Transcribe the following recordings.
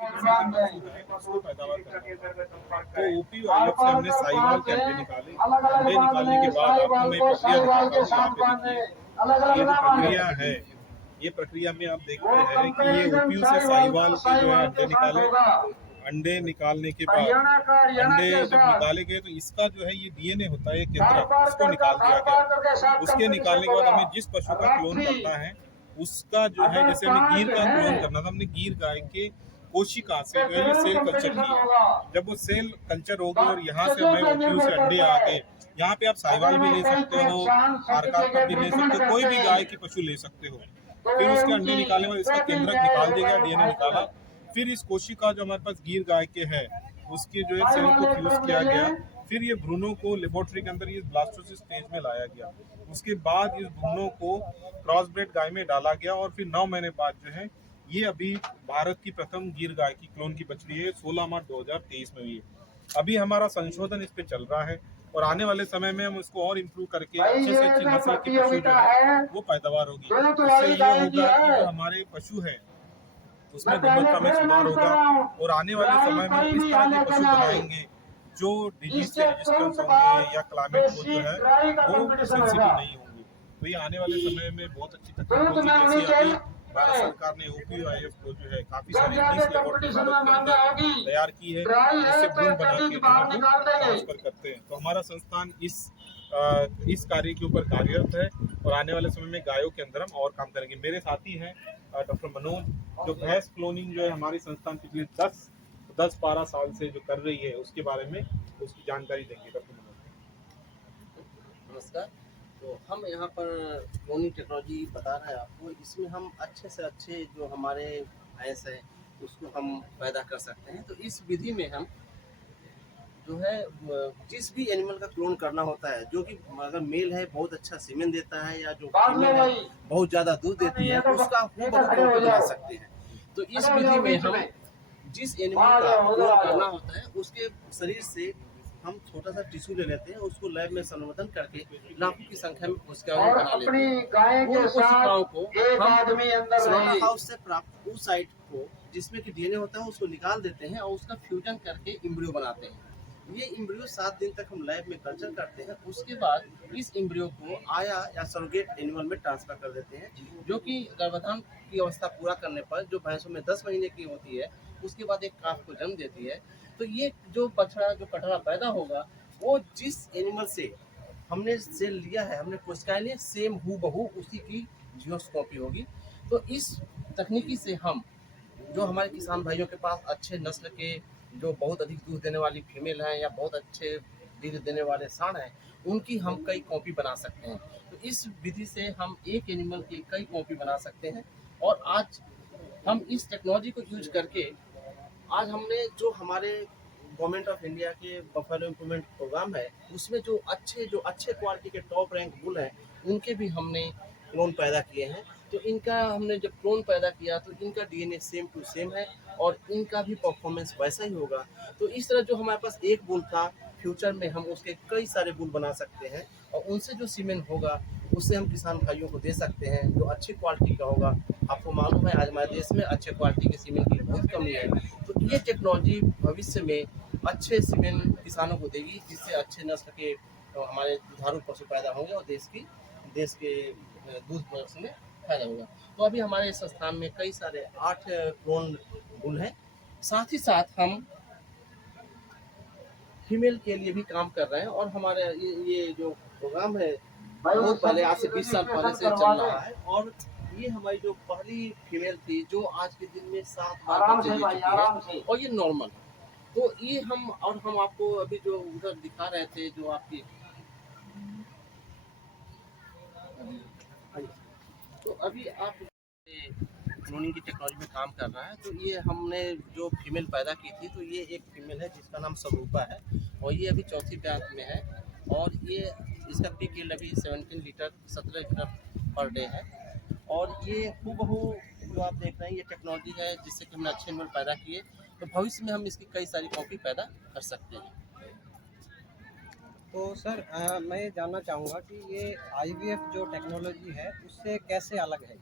किसान का पशु है उसको पैदावार करना था। तो ओपी वाइएफ से हमने साहिवाल के अंडे निकाले। अंडे निकालने के बाद आपको मैं प्रक्रिया दिखाता हूँ। यहाँ पे देखिए, ये जो प्रक्रिया है, ये प्रक्रिया में आप देखते हैं कि ये ओपीयू से साहिवाल के जो है अंडे निकाले। अंडे निकालने के बाद अंडे जब निकाले गए तो इसका जो है ये डीएनए होता है, ये केंद्रक, इसको निकाल दिया गया। उसके निकालने के बाद हमें जिस पशु का क्लोन करना है उसका जो है, जैसे हमें गिर का क्लोन करना था, हमने गिर गाय के कोशिका से जो है ये सेल कल्चर किया। जब वो सेल कल्चर हो गया और यहाँ से हमें ओपीयू से अंडे आ गए, यहाँ पे आप साहिवाल भी ले सकते हो, आरकाल का भी ले सकते हो, कोई भी गाय की पशु ले सकते हो। फिर उसके अंडे निकालने के बाद इसका केंद्रक निकाल दिया गया, डीएनए निकाला। फिर इस कोशिका जो हमारे पास गिर गाय के है उसके जो है सेल को फ्यूज किया गया। फिर ये भ्रूणों को लेबोरेटरी के अंदर ये ब्लास्टोसिस स्टेज में लाया गया। उसके बाद इस भ्रूणों को क्रॉस ब्रेड गाय में डाला गया और फिर 9 महीने बाद जो है ये अभी भारत की प्रथम गिर गाय की क्लोन की बछड़ी है, 16 मार्च 2023 में हुई है। अभी हमारा संशोधन इस पे चल रहा है और आने वाले समय में हम इसको और इम्प्रूव करके अच्छे से अच्छी नस्ल की पशु जो है वो पैदावार होगी। इससे ये होगा कि जो हमारे पशु है उसमें गुणवत्ता में सुधार होगा और आने वाले समय में इस तरह के पशु बनाएंगे जो डिजीज से रेजिस्टेंस होंगे या क्लाइमेट को जो है वो सेंसिटिव नहीं होंगे। तो ये आने वाले समय में बहुत अच्छी तकनीक होगी। जैसे अभी भारत सरकार ने ओपीआईएफ को जो है काफी सारी 20 लेबोरेटरी भारत के अंदर तैयार की है, जिससे भ्रूण बना के ट्रांसफर करते हैं। तो हमारा संस्थान इस कार्य के ऊपर कार्यरत है और आने वाले समय में गायों के अंदर हम और काम करेंगे। मेरे साथी हैं डॉक्टर मनोज, जो भैंस क्लोनिंग जो है हमारी संस्थान पिछले 10-12 साल से जो कर रही है उसके बारे में उसकी जानकारी देंगे। डॉक्टर मनोज, नमस्कार। तो हम यहाँ पर क्लोनिंग टेक्नोलॉजी बता रहे हैं आपको। इसमें हम अच्छे से अच्छे जो हमारे भैंस है उसको हम पैदा कर सकते हैं। तो इस विधि में हम जो है जिस भी एनिमल का क्लोन करना होता है, जो कि अगर मेल है बहुत अच्छा सीमेन देता है या जो फीमेल है बहुत ज़्यादा दूध देती है, उसका हूबहू कॉपी बना सकते हैं। तो इस विधि में हम जिस एनिमल का क्लोन करना होता है उसके शरीर से हम छोटा सा टिश्यू ले लेते हैं, उसको लैब में संवर्धन करके लाखों की संख्या में कोशिकाएं बना लेते हैं। उन कोशिकाओं को हम स्लॉटर हाउस से प्राप्त उस साइट को जिसमें कि डीएनए होता है उसको निकाल देते हैं और उसका फ्यूजन करके एम्ब्रियो बनाते हैं। ये एम्ब्रियो 7 दिन तक हम लैब में कल्चर करते हैं। उसके बाद इस एम्ब्रियो को आया या सरोगेट एनिमल में ट्रांसफर कर देते हैं, जो कि गर्भाधान की अवस्था पूरा करने पर जो भैंसों में 10 महीने की होती है उसके बाद एक काफ को जन्म देती है। तो ये जो बछड़ा जो कटड़ा पैदा होगा वो जिस एनिमल से हमने सेल लिया है, हमने कोशिकाएं लिए, सेम हूबहू उसी की जीनोस कॉपी होगी। तो इस तकनीकी से हम जो हमारे किसान भाइयों के पास अच्छे नस्ल के जो बहुत अधिक दूध देने वाली फीमेल हैं या बहुत अच्छे दूध देने वाले सांड हैं, उनकी हम कई कॉपी बना सकते हैं। तो इस विधि से हम एक एनिमल की कई कॉपी बना सकते हैं। और आज हम इस टेक्नोलॉजी को यूज करके आज हमने जो हमारे गवर्नमेंट ऑफ इंडिया के बफेलो इम्प्रूवमेंट प्रोग्राम है उसमें जो अच्छे क्वालिटी के टॉप रैंक बुल हैं उनके भी हमने क्लोन पैदा किए हैं। तो इनका हमने जब क्लोन पैदा किया तो इनका डीएनए सेम टू सेम है और इनका भी परफॉर्मेंस वैसा ही होगा। तो इस तरह जो हमारे पास एक बुल था, फ्यूचर में हम उसके कई सारे बुल बना सकते हैं और उनसे जो सीमेंट होगा उससे हम किसान भाइयों को दे सकते हैं जो अच्छी क्वालिटी का होगा। आपको मालूम है आज हमारे देश में अच्छे क्वालिटी के सीमेंट की बहुत कमी है। तो ये टेक्नोलॉजी भविष्य में अच्छे सीमेंट किसानों को देगी, जिससे अच्छे नस्ल के हमारे दुधारू पशु पैदा होंगे और देश के दूध प्रोडक्शन में फायदा होगा। तो अभी हमारे संस्थान में कई सारे 8 क्लोन बुल हैं। साथ ही साथ हम फीमेल के लिए भी काम कर रहे हैं और हमारे ये जो प्रोग्राम है बहुत पहले, आज से 20 साल पहले से चल रहा है। और ये हमारी जो पहली फीमेल थी जो आज के दिन में 7 बार बच्चे दे चुकी है और ये नॉर्मल। तो ये हम आपको अभी जो उधर दिखा रहे थे जो आपकी, तो अभी आप क्लोनिंग की टेक्नोलॉजी में काम कर रहा है। तो ये हमने जो फीमेल पैदा की थी, तो ये एक फीमेल है जिसका नाम स्वरूपा है और ये अभी चौथी ब्याह में है और ये इसका पीक यील्ड अभी 17 लीटर 17 लीटर पर डे है। और ये हूबहू जो आप देख रहे हैं ये टेक्नोलॉजी है जिससे कि हमने अच्छे एनिमल पैदा किए। तो भविष्य में हम इसकी कई सारी कॉपी पैदा कर सकते हैं। तो सर मैं ये जानना चाहूँगा कि ये आईवीएफ जो टेक्नोलॉजी है उससे कैसे अलग है?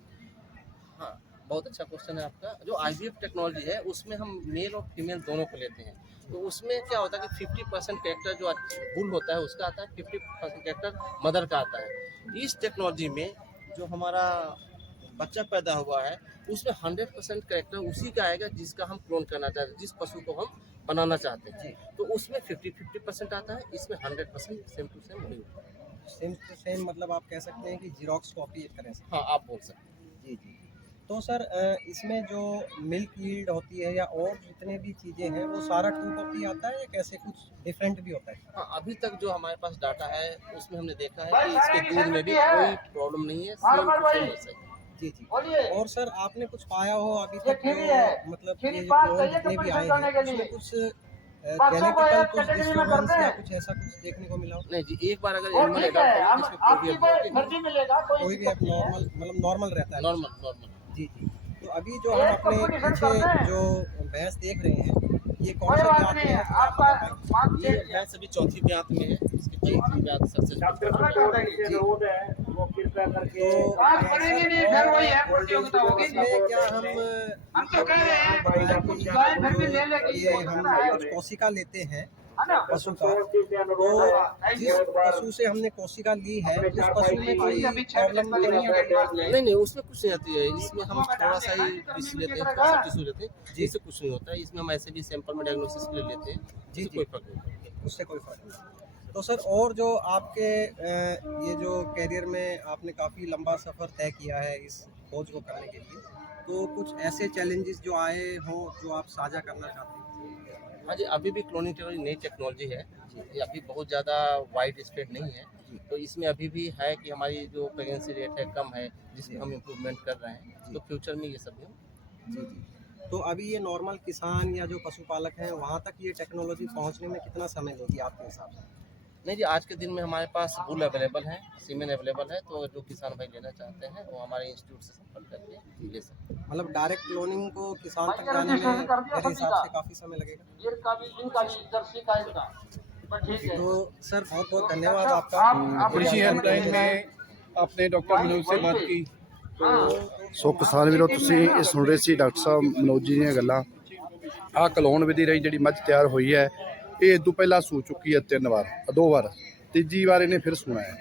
हाँ, बहुत अच्छा क्वेश्चन है आपका। जो IVF टेक्नोलॉजी है उसमें हम मेल और फीमेल दोनों को लेते हैं। तो उसमें क्या होता है कि 50% कैरेक्टर जो बुल होता है उसका आता है, 50% कैरेक्टर मदर का आता है। इस टेक्नोलॉजी में जो हमारा बच्चा पैदा हुआ है उसमें 100% कैरेक्टर उसी का आएगा जिसका हम क्लोन करना चाहते हैं, जिस पशु को हम बनाना चाहते हैं। तो उसमें 50% आता है, इसमें 100% सेम टू सेम वही होता है। सेम टू सेम मतलब आप कह सकते हैं कि जीरोक्स कॉपी एक तरह से। हाँ, आप बोल सकते हैं। जी जी। तो सर इसमें जो मिल्क यील्ड होती है या और जितने भी चीज़ें हैं वो सारा 2 कॉपी आता है या कैसे कुछ डिफरेंट भी होता है? हाँ, अभी तक जो हमारे पास डाटा है उसमें हमने देखा है कि इसके दूध में भी कोई प्रॉब्लम नहीं है, सेम टू सेम वैसा ही है। जी जी। और सर आपने कुछ पाया हो अभी तक जो मतलब ये जो क्लोन जितने भी आए हैं उसमें कुछ जेनेटिकल कुछ डिस्टर्बेंस या कुछ ऐसा कुछ देखने को मिला हो? नहीं जी, एक बार अगर एनिमल एडॉप्ट हो तो इसमें कोई भी अपडेट कोई भी अब नॉर्मल मतलब नॉर्मल रहता है? नॉर्मल। जी जी। तो अभी जो हम अपने पीछे जो भैंस देख रहे हैं ये कौन सा जात है आप बताएं? ये भैंस अभी चौथी ब्यात में है, इसकी तीसरी ब्यात सक्सेसफुल। इसमें क्या हम कुछ कोशिका लेते हैं पशु का, तो जिस पशु से हमने कोशिका ली है उस पशु में कोई प्रॉब्लम तो नहीं है? नहीं, उसमें कुछ नहीं आती है। इसमें हम थोड़ा सा ही टिश्यू लेते हैं, थोड़ा सा टिश्यू लेते हैं, जिससे कुछ नहीं होता है। इसमें हम ऐसे भी सैंपल में डायग्नोसिस के लिए लेते हैं, जिससे कोई फर्क नहीं पड़ता। उससे कोई फर्क नहीं। तो सर और जो आपके ये जो कैरियर में आपने काफ़ी लंबा सफ़र तय किया है इस खोज को करने के लिए, तो कुछ ऐसे चैलेंजेस जो आए हों जो आप साझा करना चाहते हैं? हाँ जी, अभी भी क्लोनिंग टेक्नोलॉजी नई टेक्नोलॉजी है, ये अभी बहुत ज़्यादा वाइड स्प्रेड नहीं है। तो इसमें अभी भी है कि हमारी जो प्रेगनेंसी रेट है कम है, जिसमें हम इम्प्रूवमेंट कर रहे हैं। तो फ्यूचर में ये सब हम जी जी। तो अभी ये नॉर्मल किसान या जो पशुपालक हैं वहाँ तक ये टेक्नोलॉजी पहुँचने में कितना समय लेगी आपके हिसाब से? नहीं जी, आज के दिन में हमारे पास बुल अवेलेबल है, सीमेन अवेलेबल है। तो जो किसान भाई लेना चाहते हैं वो हमारे इंस्टीट्यूट से संपर्क करके ले सकते हैं। मतलब डायरेक्ट क्लोनिंग को किसान तक जाने में मेरे हिसाब से काफ़ी समय लगेगा। तो सर बहुत बहुत धन्यवाद आपका। कृषि हेल्पलाइन में आपने डॉक्टर मनोज से बात की। ਸੋ ਕਿਸਾਨ ਵੀਰੋ ਤੁਸੀਂ ਇਹ ਸੁਣ ਰਹੇ ਸੀ ਡਾਕਟਰ ਸਾਹਿਬ ਮਨੋਜ ਜੀ ਦੀਆਂ ਗੱਲਾਂ। ਆਹ ਕਲੋਨ ਵਿਧੀ ਰਹੀ ਜਿਹੜੀ ਮੱਝ ਤਿਆਰ ਹੋਈ ਹੈ ਇਹ ਇਸ ਤੋਂ ਪਹਿਲਾਂ ਸੂ ਚੁੱਕੀ ਹੈ 3 ਵਾਰ 2 ਵਾਰ, ਤੀਜੀ ਵਾਰ ਇਹਨੇ ਫਿਰ ਸੂਣਾ ਹੈ।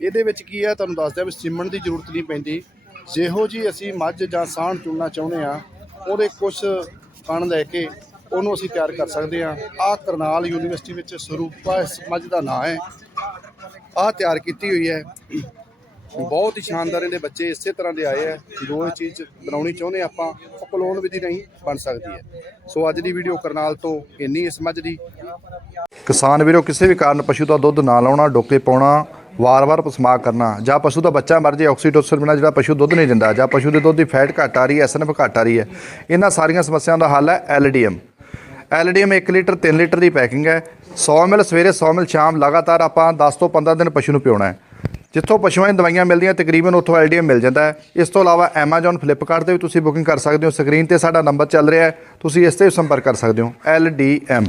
ਇਹਦੇ ਵਿੱਚ ਕੀ ਹੈ ਤੁਹਾਨੂੰ ਦੱਸ ਦਿਆਂ ਵੀ ਸਿਮਣ ਦੀ ਜ਼ਰੂਰਤ ਨਹੀਂ ਪੈਂਦੀ। ਜਿਹੋ ਜੀ ਅਸੀਂ ਮੱਝ ਜਾਂ ਸਾਂਢ ਚੁਣਨਾ ਚਾਹੁੰਦੇ ਹਾਂ ਉਹਦੇ ਕੁਛ ਕਣ ਲੈ ਕੇ ਉਹਨੂੰ ਅਸੀਂ ਤਿਆਰ ਕਰ ਸਕਦੇ ਹਾਂ। ਆਹ ਕਰਨਾਲ ਯੂਨੀਵਰਸਿਟੀ ਵਿੱਚ ਸਰੂਪਾ ਇਸ ਮੱਝ ਦਾ ਨਾਂ ਹੈ। ਆਹ ਤਿਆਰ ਕੀਤੀ ਹੋਈ ਹੈ, ਬਹੁਤ ਹੀ ਸ਼ਾਨਦਾਰ ਇਹਦੇ ਬੱਚੇ ਇਸੇ ਤਰ੍ਹਾਂ ਦੇ ਆਏ ਹੈ। ਜੋ ਇਹ ਚੀਜ਼ ਬਣਾਉਣੀ ਚਾਹੁੰਦੇ ਆਪਾਂ ਉਹ ਕਲੋਨ ਵਿਧੀ ਨਹੀਂ ਬਣ ਸਕਦੀ ਹੈ। ਸੋ ਅੱਜ ਦੀ ਵੀਡੀਓ ਕਰਨਾਲ ਤੋਂ ਇੰਨੀ ਇਸ ਮੱਝ ਦੀ। ਕਿਸਾਨ ਵੀਰੋ ਕਿਸੇ ਵੀ ਕਾਰਨ ਪਸ਼ੂ ਦਾ ਦੁੱਧ ਨਾ ਲਾਉਣਾ, ਡੋਕੇ ਪਾਉਣਾ, ਵਾਰ-ਵਾਰ ਪਸਮਾ ਕਰਨਾ ਜਾਂ ਪਸ਼ੂ ਦਾ ਬੱਚਾ ਮਰ ਜੇ, ਆਕਸੀਟੋਸਿਨ ਬਿਨਾਂ ਜਿਹੜਾ ਪਸ਼ੂ ਦੁੱਧ ਨਹੀਂ ਦਿੰਦਾ ਜਾਂ ਪਸ਼ੂ ਦੇ ਦੁੱਧ ਦੀ ਫੈਟ ਘੱਟ ਆ ਰਹੀ ਹੈ, SNF ਘੱਟ ਆ ਰਹੀ ਹੈ, ਇਹਨਾਂ ਸਾਰੀਆਂ ਸਮੱਸਿਆਵਾਂ ਦਾ ਹੱਲ ਹੈ LDM। LDM 1 ਲੀਟਰ 3 ਲੀਟਰ ਦੀ ਪੈਕਿੰਗ ਹੈ। 100 ml ਸਵੇਰੇ 100 ml ਸ਼ਾਮ, ਲਗਾਤਾਰ ਆਪਾਂ 10 ਤੋਂ 15 ਦਿਨ ਪਸ਼ੂ ਨੂੰ ਪਿਉਣਾ ਹੈ। ਜਿੱਥੋਂ ਪਸ਼ੂਆਂ ਦੀਆਂ ਦਵਾਈਆਂ ਮਿਲਦੀਆਂ ਤਕਰੀਬਨ ਉੱਥੋਂ LDM ਮਿਲ ਜਾਂਦਾ ਹੈ। ਇਸ ਤੋਂ ਇਲਾਵਾ Amazon ਫਲਿੱਪਕਾਰਟ 'ਤੇ ਵੀ ਤੁਸੀਂ ਬੁਕਿੰਗ ਕਰ ਸਕਦੇ ਹੋ। ਸਕਰੀਨ 'ਤੇ ਸਾਡਾ ਨੰਬਰ ਚੱਲ ਰਿਹਾ ਹੈ, ਤੁਸੀਂ ਇਸ 'ਤੇ ਵੀ ਸੰਪਰਕ ਕਰ ਸਕਦੇ ਹੋ। LDM